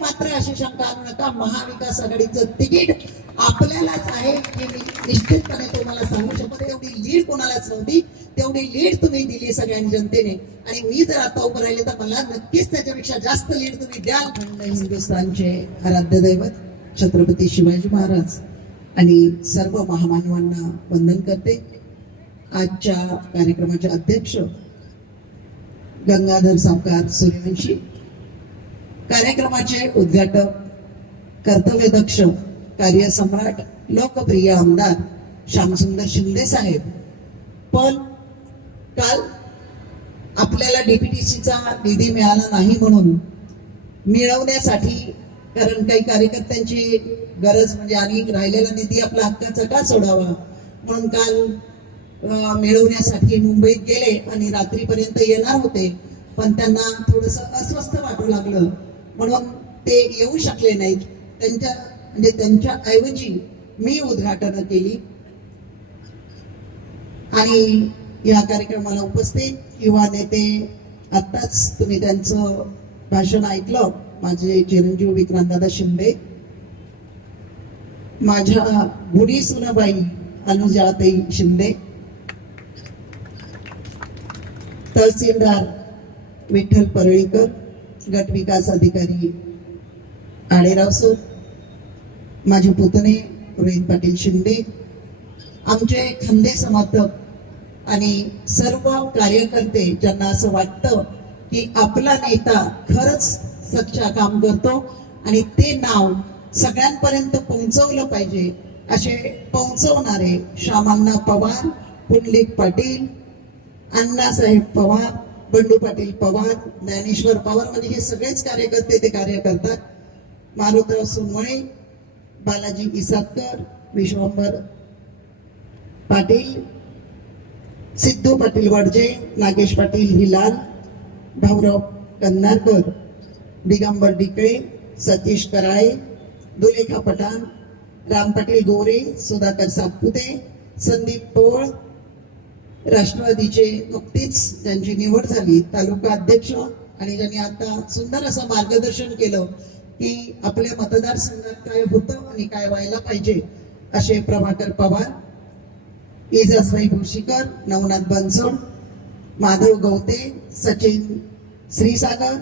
मात्र अशी शंका आणू नका. महाविकास आघाडीचं तिकीट आपल्यालाच आहे हे मी निश्चितपणे तुम्हाला सांगू शकतो. एवढी लीड कोणालाच नव्हती. तेवढी लीड तुम्ही दिली सगळ्या जनतेने. आणि मी जर आता उभं राहिले तर मला नक्कीच त्याच्यापेक्षा जास्त लीड तुम्ही द्याल. अखंड हिंदुस्थानचे आराध्य दैवत छत्रपती शिवाजी महाराज आणि सर्व महामानवांना वंदन करते. आजच्या कार्यक्रमाचे अध्यक्ष गंगाधर सावकार सूर्यवंशी कार्यक्रमाचे उद्घाटक कर्तव्यदक्ष कार्यसम्राट लोकप्रिय आमदार श्यामसुंदर शिंदे साहेब. पण काल आपल्याला डीपीटीसीचा निधी मिळाला नाही म्हणून मिळवण्यासाठी कारण काही कार्यकर्त्यांची गरज म्हणजे आणि राहिलेला निधी आपला हक्काचा का सोडावा? म्हणून काल मिळवण्यासाठी मुंबईत गेले आणि रात्रीपर्यंत येणार होते. पण त्यांना थोडंसं अस्वस्थ वाटू लागलं. म्हणून ते येऊ शकले नाहीत. त्यांच्या म्हणजे त्यांच्या ऐवजी मी उद्घाटन केली. आणि या कार्यक्रमाला उपस्थित युवा नेते आत्ताच तुम्ही त्यांचं भाषण ऐकलं माझे चिरंजीव विक्रांतदादा शिंदे. माझ्या गुढी सुनाबाई अनुजाताई शिंदे. तहसीलदार विठ्ठल परळीकर. गट विकास अधिकारी आडेराव सर माझे पुतणे रोहित पाटील शिंदे आमचे खंदे समर्थक आणि सर्व कार्यकर्ते ज्यांना असं वाटतं की आपला नेता खरंच सच्चा काम करतो आणि ते नाव सगळ्यांपर्यंत पोहोचवलं पाहिजे असे पोहोचवणारे श्यामांना पवार पुंडलिक पाटील अण्णासाहेब पवार बंडू पाटील पवार ज्ञानेश्वर पवार म्हणजे हे सगळेच कार्यकर्ते ते कार्य करतात. मारुतराव सोमळे बालाजी इसातकर विश्वंभर पाटील सिद्धू पाटील वडजे नागेश पाटील हिलाल भाऊराव कन्नारकर दिगंबर डिकळे सतीश कराळे दुलेखा पठाण राम पाटील गोरे सुधाकर सातपुते संदीप पोळ राष्ट्रवादीचे नुकतीच त्यांची निवड झाली तालुका अध्यक्ष आणि ज्यांनी आता सुंदर असं मार्गदर्शन केलं की आपल्या मतदारसंघात काय होतं आणि काय व्हायला पाहिजे असे प्रभाकर पवार एजाजबाई भोशीकर नवनाथ बनसोड माधव गवते सचिन श्रीसागर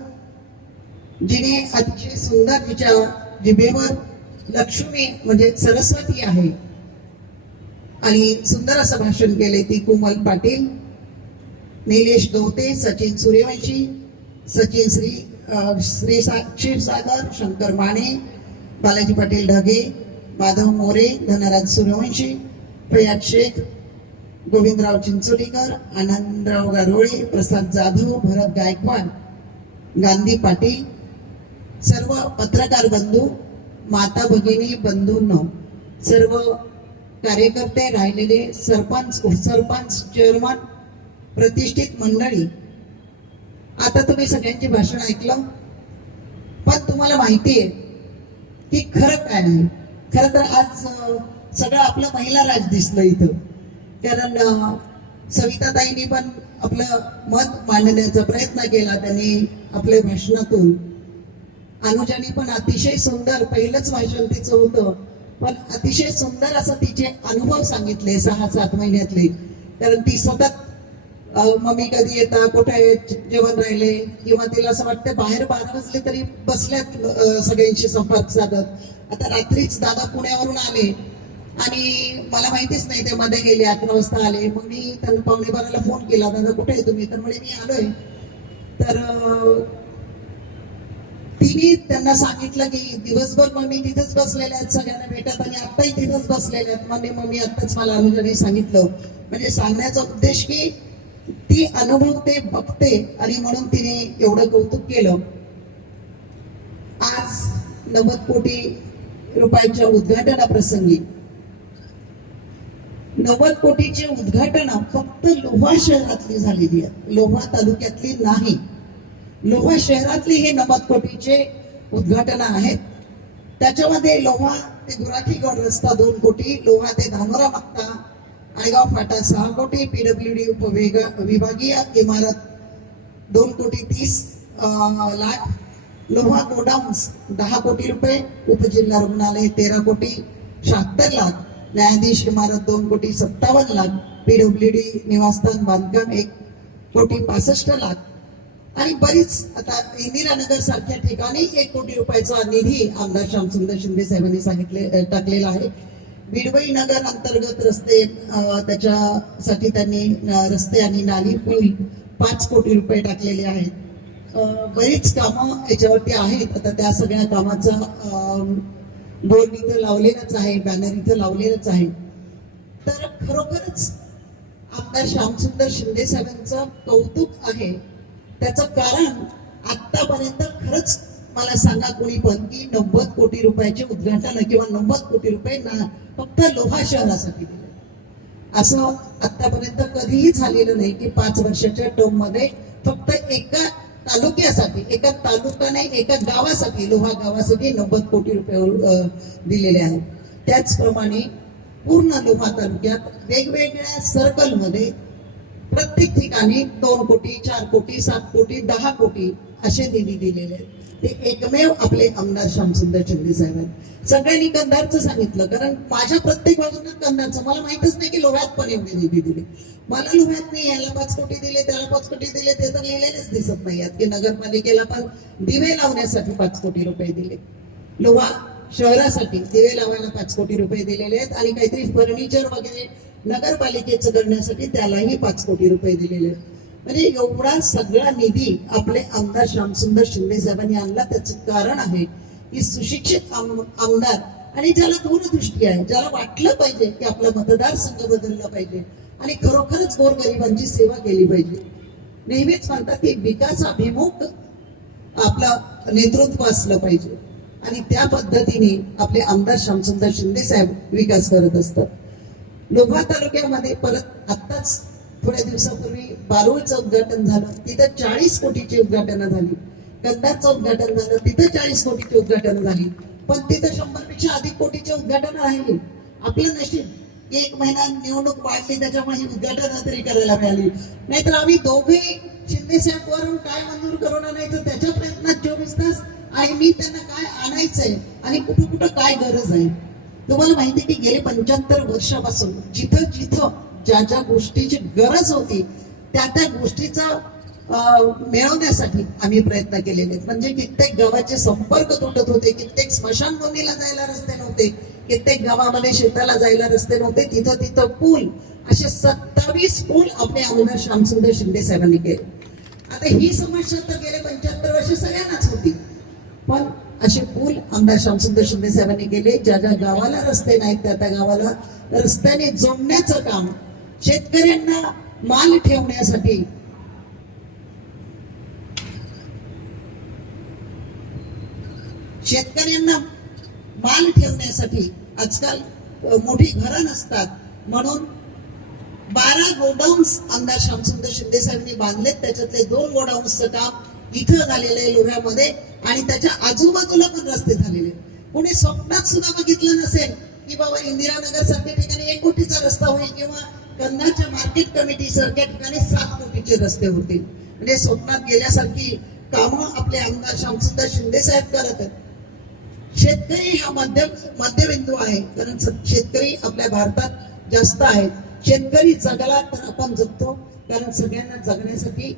जिने अतिशय सुंदर तिच्या जिभेवर लक्ष्मी म्हणजे सरस्वती आहे. आणि सुंदर असं भाषण केले ती कोमल पाटील निलेश गवते सचिन सूर्यवंशी सचिन श्री श्री सा क्षीरसागर शंकर माने बालाजी पाटील ढगे माधव मोरे धनराज सूर्यवंशी प्रयाग शेख गोविंदराव चिंचोलीकर आनंदराव गारोळे प्रसाद जाधव भरत गायकवाड गांधी पाटील सर्व पत्रकार बंधू माता भगिनी बंधूंनो सर्व कार्यकर्ते राहिलेले सरपंच उपसरपंच चेअरमन प्रतिष्ठित मंडळी. आता तुम्ही सगळ्यांची भाषण ऐकलं? पण तुम्हाला माहिती आहे की खरं काय आहे खरं तर आज सगळं आपलं महिला राज दिसलं इथं. कारण सविताताईंनी पण आपलं मत मांडण्याचा प्रयत्न केला त्यांनी आपल्या भाषणातून. अनुजानी पण अतिशय सुंदर पहिलंच भाषण तिचं होतं. पण अतिशय सुंदर असं तिचे अनुभव सांगितले सहा सात महिन्यातले. कारण ती सतत मम्मी कधी येता कुठे जेवण राहिले किंवा तिला असं वाटतं बाहेर बारा वाजले तरी बसल्यात सगळ्यांशी संपर्क साधत. आता रात्रीच दादा पुण्यावरून आले. आणि मला माहितीच नाही ते मध्ये गेले अकरा वाजता आले. मग मी त्यांना पावणे बाराला फोन केला दादा कुठे आहे तुम्ही? तर म्हणे मी आलोय. तर तिने त्यांना सांगितलं की दिवसभर मम्मी तिथेच बसलेल्या आहेत सगळ्यांना भेटत आणि आत्ताही तिथेच बसलेल्या आहेत. मम्मी मम्मी आत्ताच मला अनुजाने सांगितलं. म्हणजे सांगण्याचा उद्देश की ती अनुभवते बघते आणि म्हणून तिने एवढं कौतुक केलं. आज नव्वद कोटी रुपयांच्या उद्घाटनाप्रसंगी. नव्वद कोटीची उद्घाटन फक्त लोहा शहरातली झालेली आहे. लोहा तालुक्यातली नाही. लोहा शहरातली हे नव्वद कोटीचे उद्घाटन आहेत. त्याच्यामध्ये लोहा ते गुराठीगड रस्ता दोन कोटी लोहा ते धानोरा मागता आळगाव फाटा सहा कोटी पीडब्ल्यू डी विभागीय इमारत दोन कोटी तीस लाख लोहा गोडाऊन्स दहा कोटी रुपये उपजिल्हा रुग्णालय तेरा कोटी शहात्तर लाख न्यायाधीश इमारत दोन कोटी सत्तावन्न लाख पीडब्ल्यू डी निवासस्थान बांधकाम एक कोटी पासष्ट लाख आणि बरीच आता इंदिरानगर सारख्या ठिकाणी एक कोटी रुपयाचा निधी आमदार श्यामसुंदर शिंदे साहेबांनी सांगितले टाकलेला आहे. बिडवई नगर अंतर्गत रस्ते त्याच्यासाठी त्यांनी रस्ते आणि नाली पूल पाच कोटी रुपये टाकलेले आहेत. बरीच कामं याच्यावरती आहेत. आता त्या सगळ्या कामाचा बोर्ड इथं लावलेलाच आहे बॅनर इथं लावलेलंच आहे. तर खरोखरच आमदार श्यामसुंदर शिंदे साहेबांचं कौतुक आहे. त्याचं कारण आतापर्यंत खरंच मला सांगा कोणी पण की नव्वद कोटी रुपयाचे उद्घाटन किंवा नव्वद कोटी रुपये ना फक्त लोहा शहरासाठी दिले. असं आतापर्यंत कधीही झालेलं नाही की पाच वर्षाच्या टर्ममध्ये फक्त एका तालुक्यासाठी एका तालुक्याने एका गावासाठी लोहा गावासाठी नव्वद कोटी रुपये दिलेले आहेत. त्याचप्रमाणे पूर्ण लोहा तालुक्यात वेगवेगळ्या सर्कलमध्ये प्रत्येक ठिकाणी दोन कोटी चार कोटी सात कोटी दहा कोटी असे निधी दिलेले आहेत. ते एकमेव आपले आमदार श्यामसुंदर शिंदे साहेब आहेत. सगळ्यांनी कंधारचं सांगितलं कारण माझ्या प्रत्येक बाजूला कंधारचं मला माहितच नाही की लोह्यात पण एवढे निधी दिले. मला लोह्यात नाही याला पाच कोटी दिले त्याला पाच कोटी दिले ते तर लिहिलेलेच दिसत नाही की नगरपालिकेला पण दिवे लावण्यासाठी पाच कोटी रुपये दिले. लोहा शहरासाठी दिवे लावायला पाच कोटी रुपये दिलेले आहेत आणि काहीतरी फर्निचर वगैरे नगरपालिकेचं करण्यासाठी त्यालाही पाच कोटी रुपये दिलेले म्हणजे एवढा सगळा निधी आपले आमदार श्यामसुंदर शिंदे साहेबांनी आणला. त्याचं कारण आहे की सुशिक्षित आमदार आणि ज्याला दूरदृष्टी आहे ज्याला वाटलं पाहिजे की आपला मतदारसंघ बदलला पाहिजे आणि खरोखरच गोरगरिबांची सेवा केली पाहिजे. नेहमीच म्हणतात की विकासाभिमुख आपला नेतृत्व असलं पाहिजे. आणि त्या पद्धतीने आपले आमदार श्यामसुंदर शिंदे साहेब विकास करत असतात. लोहा तालुक्यामध्ये परत आत्ताच थोड्या दिवसापूर्वी बारूळचं उद्घाटन झालं. तिथं चाळीस कोटीची उद्घाटनं झाली. कंदारचं उद्घाटन झालं. तिथं चाळीस कोटीची उद्घाटन झाली. पण तिथं शंभरपेक्षा अधिक कोटीची उद्घाटन राहिली. आपलं नशीब एक महिना निवडणूक वाढली त्याच्यामुळे ही उद्घाटन तरी करायला मिळाली. नाहीतर आम्ही दोघे शिंदे साहेब वरून काय मंजूर करणार नाही तर त्याच्या प्रयत्नात चोवीस तास आणि मी त्यांना काय आणायचंय आणि कुठं कुठं काय गरज आहे. तुम्हाला माहिती आहे की गेले पंच्याहत्तर वर्षापासून जिथं जिथं ज्या ज्या गोष्टीची गरज होती त्या त्या गोष्टीचा मिळवण्यासाठी आम्ही प्रयत्न केलेले आहेत. म्हणजे कित्येक गावाचे संपर्क तुटत होते कित्येक स्मशानभूमीला जायला रस्ते नव्हते कित्येक गावामध्ये शेताला जायला रस्ते नव्हते तिथं तिथं पूल असे सत्तावीस पूल आपले आमदार श्यामसुंदर शिंदे साहेबांनी केले. आता ही समस्या तर गेले पंच्याहत्तर वर्ष सगळ्यांनाच होती. पण असे पूल आमदार श्यामसुंदर शिंदे साहेबांनी केले. ज्या ज्या गावाला रस्ते नाहीत त्या त्या गावाला रस्त्याने जोडण्याचं काम शेतकऱ्यांना माल ठेवण्यासाठी शेतकऱ्यांना माल ठेवण्यासाठी आजकाल मोठी घरं नसतात. म्हणून बारा गोडाऊन्स आमदार श्यामसुंदर शिंदे साहेबांनी बांधलेत. त्याच्यातले दोन गोडाऊन्सचं काम इथं झालेलं आहे लोह्यामध्ये. आणि त्याच्या आजूबाजूला पण रस्ते झालेले कोणी स्वप्नात सुद्धा बघितलं नसेल की बाबा इंदिरानगर सारख्या ठिकाणी एक कोटीचा रस्ता होईल किंवा कंदाच्या मार्केट कमिटी सारख्या ठिकाणी सात कोटीचे रस्ते होतील. म्हणजे स्वप्नात गेल्यासारखी कामं आपले आमदार श्यामसुद्धा शिंदे साहेब करत आहेत. शेतकरी हा मध्य मध्यबिंदू आहे कारण शेतकरी आपल्या भारतात जास्त आहेत. शेतकरी जगला तर आपण जगतो कारण सगळ्यांना जगण्यासाठी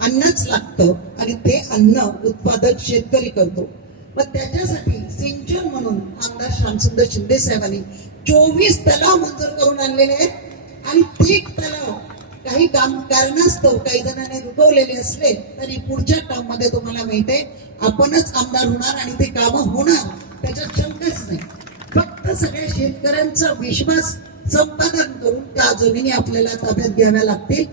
अन्नच लागतं आणि ते अन्न उत्पादक शेतकरी करतो. पण त्याच्यासाठी सिंचन म्हणून आमदार श्यामसुंदर शिंदे साहेबांनी चोवीस तलाव मंजूर करून आणलेले आहेत. आणि तीक तलाव काही काम कारणास्तव काही जणांनी रुकवलेले असले तरी पुढच्या टर्ममध्ये तुम्हाला माहिती आपणच आमदार होणार आणि ते कामं होणार त्याच्यात शंकाच नाही. फक्त सगळ्या शेतकऱ्यांचा विश्वास संपादन करून त्या जमिनी आपल्याला ताब्यात घ्याव्या लागतील.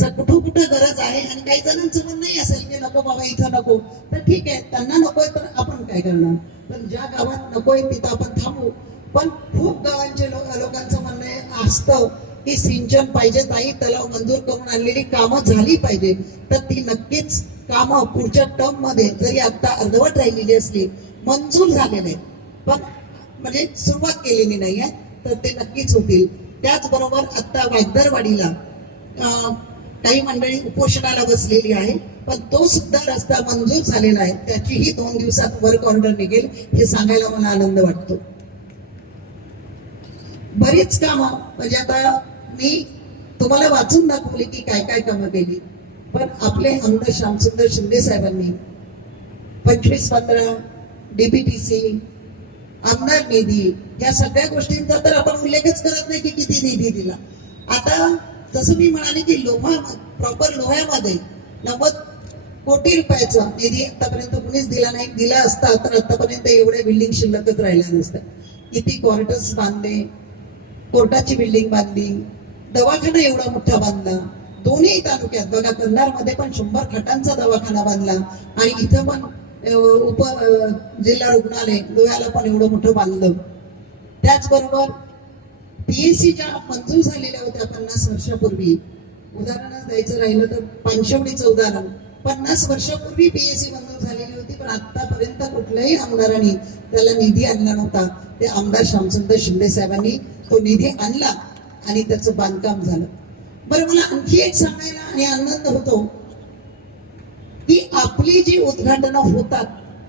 कुठं कुठं गरज आहे आणि काही जणांचं म्हणणंही असेल की नको बाबा इथं नको. तर ठीक आहे त्यांना नकोय तर आपण काय करणार? पण ज्या गावात नकोय तिथं आपण थांबू. पण खूप गावांचे लोक लोकांचं म्हणणं असतं की सिंचन पाहिजे ताई तलाव मंजूर करून आणलेली कामं झाली पाहिजे. तर ती नक्कीच कामं पुढच्या टर्ममध्ये जरी आता अर्धवट राहिलेली असली मंजूर झालेले नाही पण म्हणजे सुरुवात केलेली नाहीये तर ते नक्कीच होतील. त्याचबरोबर आता वागदरवाडीला काही मंडळी उपोषणाला बसलेली आहे पण तो सुद्धा रस्ता मंजूर झालेला आहे. त्याचीही दोन दिवसात वर्क ऑर्डर निघेल हे सांगायला मला आनंद वाटतो. बरीच कामं म्हणजे आता मी तुम्हाला वाचून दाखवली की काय काय कामं केली. पण आपले आमदार श्यामसुंदर शिंदे साहेबांनी पंचवीस पंधरा डीबीटीसी आमदार निधी या सगळ्या गोष्टींचा तर आपण उल्लेखच करत नाही की किती निधी दिला. आता तसं मी म्हणाले की लोहा प्रॉपर लोह्यामध्ये नव्वद कोटी रुपयाचा निधी आतापर्यंत कुणीच दिला नाही. दिला असता तर आतापर्यंत एवढ्या बिल्डिंग शिल्लकच राहिल्या नसत्या. किती क्वार्टर्स बांधले कोर्टाची बिल्डिंग बांधली दवाखाना एवढा मोठा बांधला दोन्ही तालुक्यात. बघा कंधारमध्ये पण शंभर खाटांचा दवाखाना बांधला आणि इथं पण उप जिल्हा रुग्णालय लोह्याला पण एवढं मोठं बांधलं. त्याचबरोबर पीएससीच्या मंजूर झालेल्या होत्या पन्नास वर्षापूर्वी. उदाहरणच द्यायचं राहिलं तर पानशवडीचं उदाहरण. पन्नास वर्षापूर्वी पीएससी मंजूर झालेली होती पण आतापर्यंत कुठल्याही आमदारांनी त्याला निधी आणला नव्हता. ते आमदार श्यामचंद्र शिंदे साहेबांनी तो निधी आणला आणि त्याचं बांधकाम झालं. बरं मला आणखी एक सांगायला आणि आनंद होतो की आपली जी उद्घाटनं होतात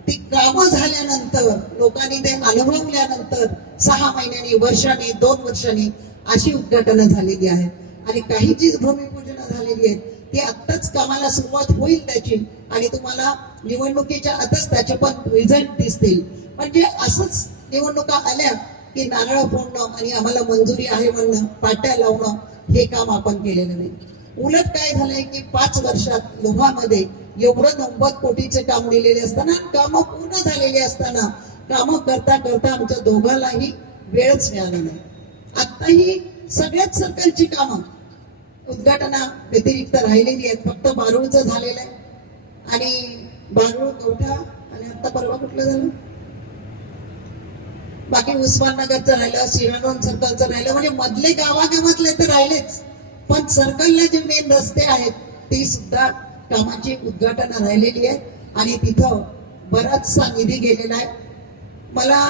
ती कामं झाल्यानंतर लोकांनी ते अनुभवल्यानंतर सहा महिन्यांनी वर्षांनी दोन वर्षांनी अशी उद्घाटनं झालेली आहेत. आणि काही जी भूमिपूजनं झालेली आहेत ती आत्ताच कामाला सुरुवात होईल त्याची आणि तुम्हाला निवडणुकीच्या आताच त्याचे पण रिझल्ट दिसतील. म्हणजे असंच निवडणुका आल्या की नारळ फोडणं आणि आम्हाला मंजुरी आहे म्हणणं पाट्या लावणं हे काम आपण केलेलं नाही. उलट काय झालंय की पाच वर्षात लोहामध्ये एवढं नव्वद कोटीचे काम दिलेले असताना कामं पूर्ण झालेली असताना कामं करता करता आमच्या दोघांनाही वेळच मिळाला नाही. आताही सगळ्याच सर्कलची कामं उद्घाटना व्यतिरिक्त राहिलेली आहेत. फक्त बारूळचं झालेलं आहे. आणि बारूळ कवठा आणि आता परवा कुठलं झालं? बाकी उस्माननगरचं राहिलं शिराडोन सर्कलचं राहिलं. म्हणजे मधले गावागावातले तर राहिलेच. पण सर्कलला जे मेन रस्ते आहेत ती सुद्धा कामाची उद्घाटन राहिलेली आहेत आणि तिथं बराचसा निधी गेलेला आहे. मला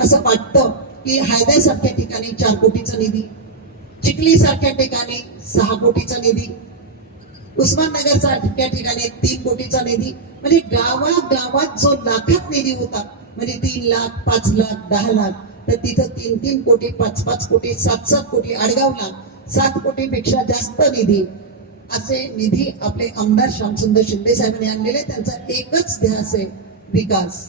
असं वाटतं की हायद्यासारख्या ठिकाणी चार कोटीचा निधी चिखलीसारख्या ठिकाणी सहा कोटीचा निधी उस्माननगर सारख्या ठिकाणी तीन कोटीचा निधी. म्हणजे गावागावात जो लाखात निधी होता म्हणजे तीन लाख पाच लाख दहा लाख तर तिथं तीन तीन कोटी पाच पाच कोटी सात सात कोटी आडगावला सात कोटीपेक्षा जास्त निधी असे निधी आपले आमदार श्यामसुंदर शिंदे साहेबांनी आणलेले त्यांचा एकच ध्यास आहे विकास.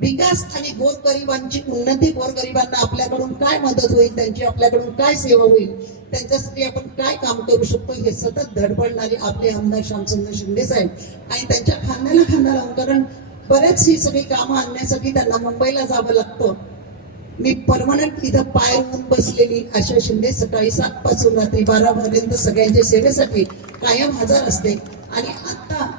विकास आणि गोरगरिबांची उन्नती गोरगरिबांना आपल्याकडून काय मदत होईल त्यांची आपल्याकडून काय सेवा होईल त्यांच्यासाठी आपण काय काम करू शकतो हे सतत धडपडणारे आपले आमदार श्यामचंद्र शिंदे साहेब. आणि त्यांच्या खांद्याला खांदा लावून कारण बरेच ही सगळी कामं आणण्यासाठी त्यांना मुंबईला जावं लागतं. मी परमनंट इथं पाय होऊन बसलेली अशा शिंदे सकाळी सात पासून रात्री बारा पर्यंत सगळ्यांच्या सेवेसाठी कायम हजर असते. आणि आता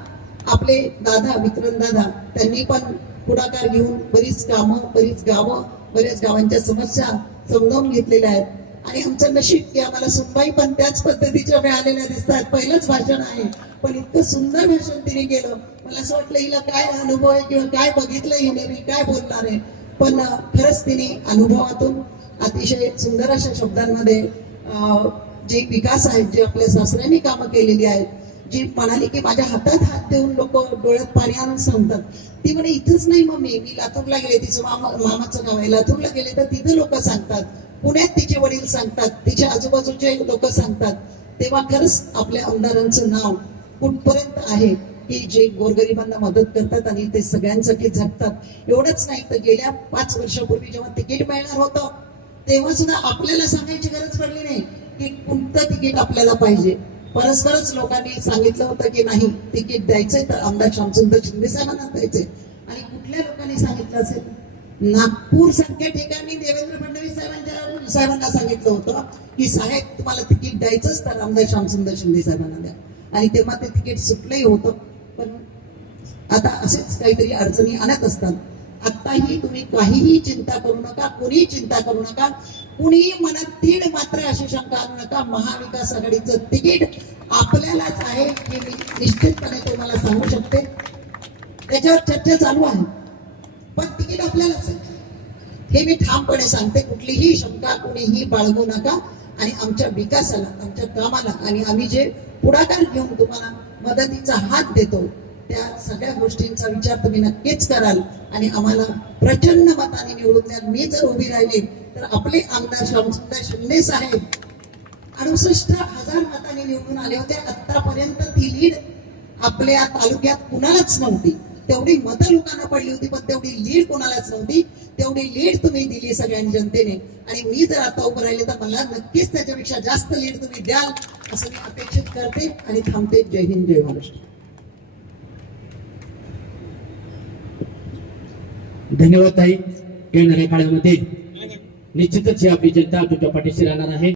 आपले दादा विक्रम दादा त्यांनी पण पुढाकार घेऊन बरीच कामं बरीच गावं बऱ्याच गावांच्या समस्या समजावून घेतलेल्या आहेत. आणि आमचं नशीब की आम्हाला सुनबाई पण त्याच पद्धतीच्या मिळालेल्या दिसतात. पहिलंच भाषण आहे. पण इतकं सुंदर भाषण तिने केलं. मला असं वाटलं हिला काय अनुभव आहे किंवा काय बघितलं हिने मी काय बोलणार आहे? पण खरंच तिने अनुभवातून अतिशय सुंदर अशा शब्दांमध्ये अं, जे विकास आहेत जे आपल्या सासऱ्यांनी कामं केलेली आहेत जी म्हणाली की माझ्या हातात हात देऊन लोक डोळ्यात पाणी आणून सांगतात. ती म्हणे इथंच नाही मम्मी मी लातूरला गेले तिचं मामा मामाचं नाव आहे. लातूरला गेले तर तिथं लोक सांगतात. पुण्यात तिचे वडील सांगतात. तिच्या आजूबाजूचे लोक सांगतात. तेव्हा खरंच आपल्या आमदारांचं नाव कुठपर्यंत आहे की जे गोरगरिबांना मदत करतात आणि ते सगळ्यांसाठी झटतात एवढंच नाही तर गेल्या पाच वर्षापूर्वी जेव्हा तिकीट मिळणार होतं तेव्हा सुद्धा आपल्याला सांगायची गरज पडली नाही. की कोणतं तिकीट आपल्याला पाहिजे. परस्परच लोकांनी सांगितलं होतं की नाही तिकीट द्यायचंय तर आमदार श्यामचंद्र शिंदे साहेबांना द्यायचंय. आणि कुठल्या लोकांनी सांगितलं असेल? नागपूर सारख्या ठिकाणी देवेंद्र फडणवीस साहेबांच्या साहेबांना सांगितलं होतं की साहेब तुम्हाला तिकीट द्यायचंच तर आमदार श्यामसुंदर शिंदे साहेबांना द्या. आणि तेव्हा ते तिकीट सुटलंही होतं. पण आता असेच काहीतरी अडचणी आणत असतात. आत्ताही तुम्ही काहीही चिंता करू नका कोणीही चिंता करू नका. कुणीही मनात तीड मात्र अशी शंका आणू नका. महाविकास आघाडीचं तिकीट आपल्यालाच आहे हे मी निश्चितपणे तुम्हाला सांगू शकते. त्याच्यावर चर्चा चालू आहे. पण तिकीट आपल्यालाच आहे. हे मी ठामपणे सांगते. कुठलीही शंका कुणीही बाळगू नका. आणि आमच्या विकासाला आमच्या कामाला आणि आम्ही जे पुढाकार घेऊन तुम्हाला मदतीचा हात देतो त्या सगळ्या गोष्टींचा विचार तुम्ही नक्कीच कराल. आणि आम्हाला प्रचंड मताने निवडून द्याल मी जर उभी राहिली तर आपले आमदार श्यामसुंदर शिंदे साहेब अडुसष्ट हजार मतांनी निवडून आले होते. आतापर्यंत ती लीड आपल्या तालुक्यात कुणालाच नव्हती. तेवढी मतं लोकांना पडली होती पण तेवढी लीड कोणालाच नव्हती. तेवढी लीड तुम्ही दिली सगळ्यांनी जनतेने. आणि मी जर आता उभं राहिले तर मला नक्कीच त्याच्यापेक्षा जास्त लीड तुम्ही द्याल असं मी अपेक्षित करते आणि थांबते. जय हिंद जय महाराष्ट्र. धन्यवाद ताई. येणाऱ्या काळामध्ये निश्चितच ही आपली जनता तुमच्या पाठीशी राहणार आहे